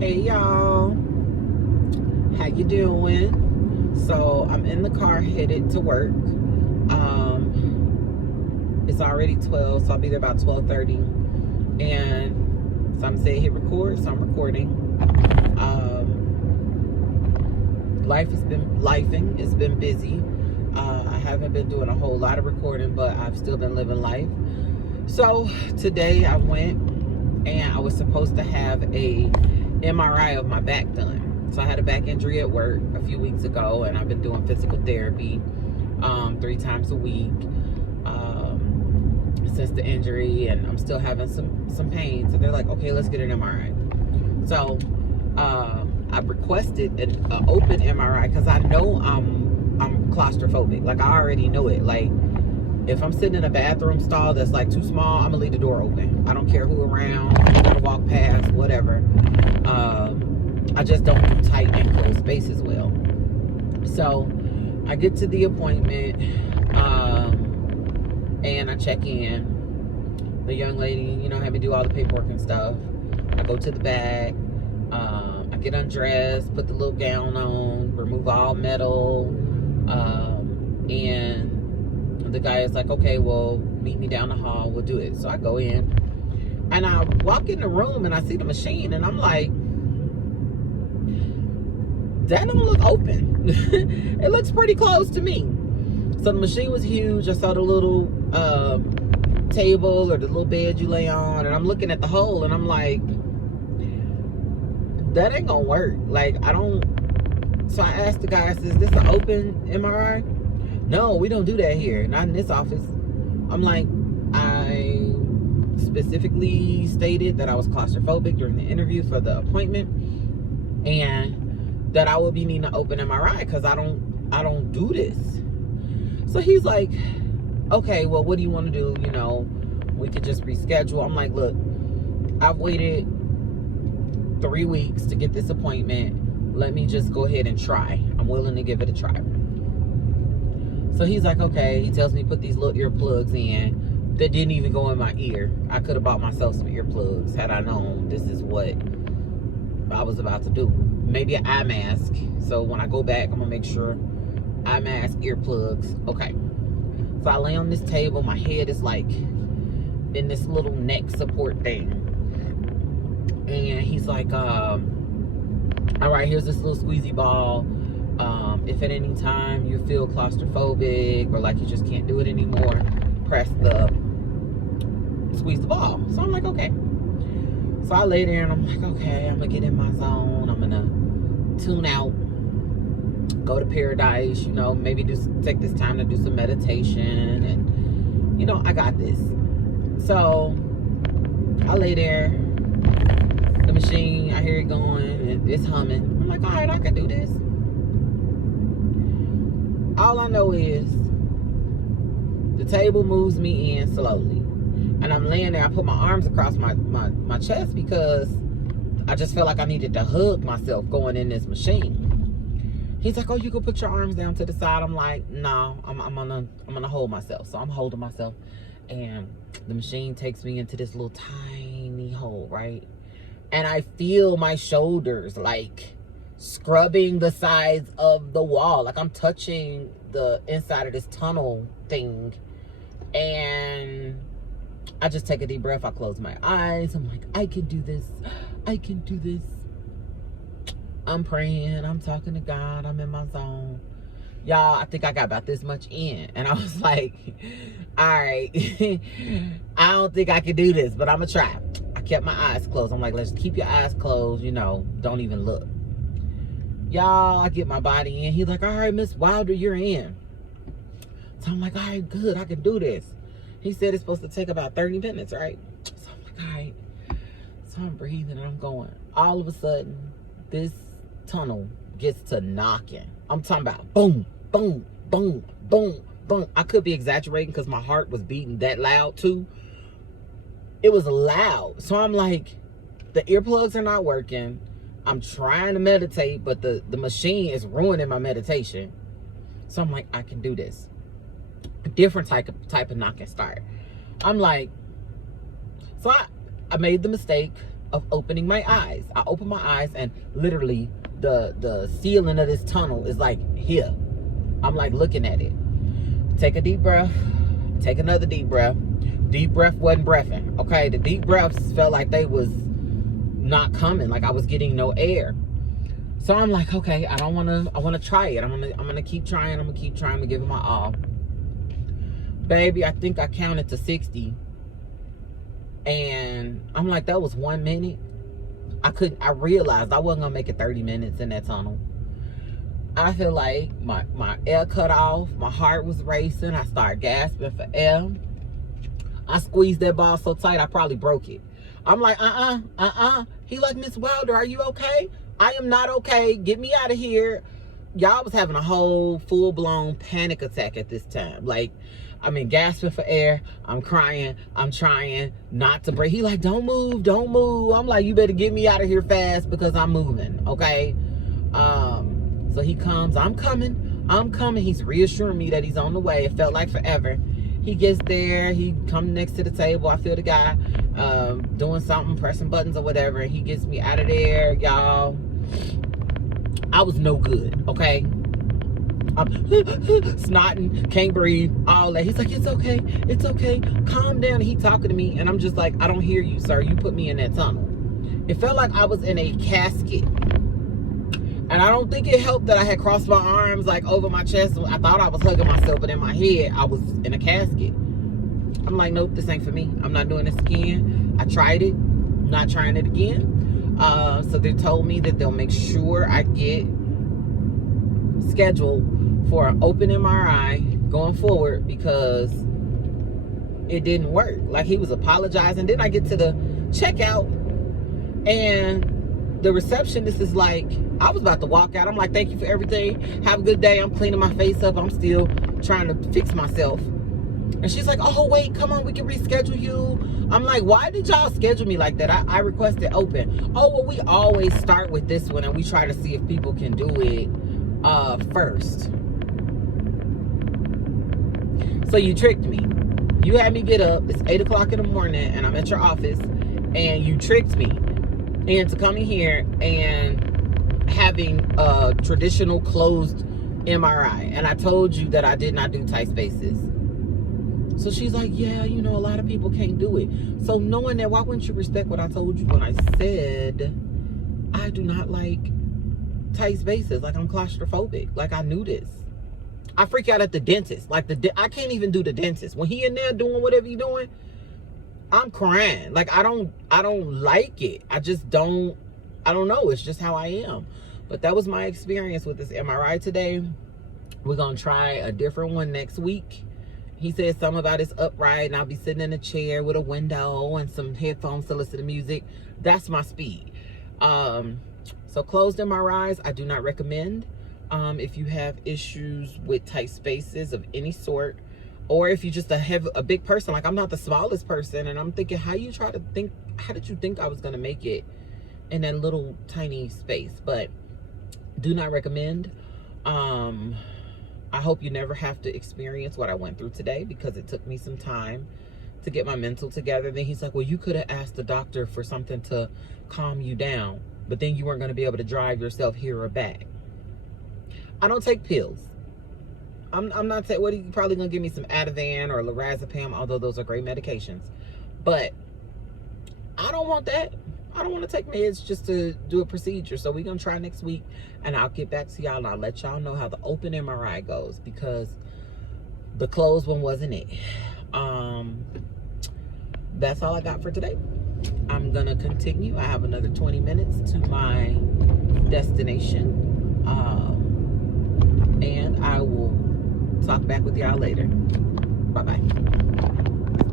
Hey y'all, how you doing? So I'm in the car headed to work. It's already 12, so I'll be there about 12:30. And so I'm saying hit record, so I'm recording. Life has been lifing. It's been busy. I haven't been doing a whole lot of recording, but I've still been living life. So today I went and I was supposed to have a MRI of my back done. So I had a back injury at work a few weeks ago, and I've been doing physical therapy 3 times a week since the injury, and I'm still having some pain. So they're like, okay, let's get an MRI. So I requested an open MRI because I know I'm claustrophobic. Like, I already know it. Like, if I'm sitting in a bathroom stall that's like too small, I'm gonna leave the door open. I don't care who around, I gotta walk past, whatever. I just don't do tight and closed spaces well. So I get to the appointment, and I check in. The young lady, had me do all the paperwork and stuff. I go to the back, I get undressed, put the little gown on, remove all metal, and the guy is like, okay, well, meet me down the hall, we'll do it. So I go in, and I walk in the room, and I see the machine, and I'm like, that don't look open. It looks pretty close to me. So the machine was huge. I saw the little table or the little bed you lay on, and I'm looking at the hole, and I'm like, that ain't gonna work. Like, I don't. So I asked the guy, I said, is this an open MRI? No, we don't do that here, not in this office. I'm like, I specifically stated that I was claustrophobic during the interview for the appointment, and that I would be needing an open MRI because I don't do this. So he's like, okay, well, what do you want to do? We could just reschedule. I'm like, look, I've waited 3 weeks to get this appointment. Let me just go ahead and try. I'm willing to give it a try. So he's like, okay. He tells me to put these little earplugs in that didn't even go in my ear. I could have bought myself some earplugs had I known this is what I was about to do. Maybe an eye mask. So when I go back, I'm gonna make sure eye mask, earplugs. Okay. So I lay on this table. My head is like in this little neck support thing. And he's like, all right, here's this little squeezy ball. If at any time you feel claustrophobic or like you just can't do it anymore, squeeze the ball. So I'm like, okay. So I lay there and I'm like, okay, I'm gonna get in my zone. I'm gonna tune out, go to paradise, maybe take this time to do some meditation, and I got this. So I lay there, the machine, I hear it going, and it's humming. I'm like, all right, I can do this. All I know is the table moves me in slowly, and I'm laying there. I put my arms across my chest because I just felt like I needed to hug myself going in this machine. He's like, oh, you can put your arms down to the side. I'm like, no, I'm gonna hold myself. So I'm holding myself, and the machine takes me into this little tiny hole, right? And I feel my shoulders like scrubbing the sides of the wall. Like I'm touching the inside of this tunnel thing. And I just take a deep breath. I close my eyes. I'm like, I can do this. I can do this. I'm praying. I'm talking to God. I'm in my zone. Y'all, I think I got about this much in. And I was like, all right. I don't think I can do this, but I'm going to try. I kept my eyes closed. I'm like, let's keep your eyes closed. Don't even look. Y'all, I get my body in. He's like, all right, Miss Wilder, you're in. So I'm like, all right, good. I can do this. He said it's supposed to take about 30 minutes, right? So I'm like, all right. So I'm breathing and I'm going. All of a sudden, this tunnel gets to knocking. I'm talking about boom, boom, boom, boom, boom. I could be exaggerating because my heart was beating that loud too. It was loud. So I'm like, the earplugs are not working. I'm trying to meditate, but the machine is ruining my meditation. So I'm like, I can do this. A different type of knocking start. I'm like, so I made the mistake of opening my eyes. I open my eyes and literally the ceiling of this tunnel is like here. I'm like looking at it. Take a deep breath. Take another deep breath. Deep breath wasn't breathing. Okay, the deep breaths felt like they was not coming, like I was getting no air. So I'm like, okay, I wanna try it. I'm gonna keep trying. I'm gonna give it my all. Baby, I think I counted to 60. And I'm like, that was 1 minute. I realized I wasn't gonna make it 30 minutes in that tunnel. I feel like my air cut off, my heart was racing, I started gasping for air. I squeezed that ball so tight I probably broke it. I'm like, He like, Miss Wilder, are you okay? I am not okay. Get me out of here. Y'all was having a whole full-blown panic attack at this time. Like, I mean, gasping for air. I'm crying. I'm trying not to break. He like, don't move, don't move. I'm like, you better get me out of here fast because I'm moving, okay? So he comes. I'm coming. He's reassuring me that he's on the way. It felt like forever. He gets there. He comes next to the table. I feel the guy doing something, pressing buttons or whatever. And he gets me out of there, y'all. I was no good, okay? I'm snotting, can't breathe, all that. He's like, it's okay, calm down. And he talking to me, and I'm just like, I don't hear you, sir. You put me in that tunnel. It felt like I was in a casket. And I don't think it helped that I had crossed my arms like over my chest. I thought I was hugging myself, but in my head, I was in a casket. I'm like, nope, this ain't for me. I'm not doing this again. I tried it, not trying it again. So they told me that they'll make sure I get scheduled for an open MRI going forward because it didn't work. Like, he was apologizing. Then I get to the checkout and the receptionist is like, I was about to walk out. I'm like, thank you for everything. Have a good day. I'm cleaning my face up. I'm still trying to fix myself. And she's like, oh, wait, come on, we can reschedule you. I'm like, why did y'all schedule me like that? I requested open. Oh, well, we always start with this one and we try to see if people can do it first. So you tricked me. You had me get up. It's 8 o'clock in the morning and I'm at your office and you tricked me into coming here and having a traditional closed MRI. And I told you that I did not do tight spaces. So she's like, yeah, you know, a lot of people can't do it. So knowing that, why wouldn't you respect what I told you when I said I do not like tight spaces? Like, I'm claustrophobic. Like, I knew this. I freak out at the dentist. Like, I can't even do the dentist. When he in there doing whatever he doing, I'm crying. Like, I don't like it. I don't know. It's just how I am. But that was my experience with this MRI today. We're going to try a different one next week. He said something about it's upright and I'll be sitting in a chair with a window and some headphones to listen to music. That's my speed. So closed MRIs, I do not recommend. If you have issues with tight spaces of any sort, or if you just a big person, like I'm not the smallest person, and I'm thinking, how did you think I was gonna make it in that little tiny space? But do not recommend. I hope you never have to experience what I went through today because it took me some time to get my mental together. Then he's like, well, you could have asked the doctor for something to calm you down, but then you weren't going to be able to drive yourself here or back. I don't take pills. I'm not saying, what, he's probably going to give me some Ativan or lorazepam, although those are great medications. But I don't want that. I don't want to take meds just to do a procedure. So we're going to try next week and I'll get back to y'all and I'll let y'all know how the open MRI goes because the closed one wasn't it. That's all I got for today. I'm going to continue. I have another 20 minutes to my destination. And I will talk back with y'all later. Bye-bye.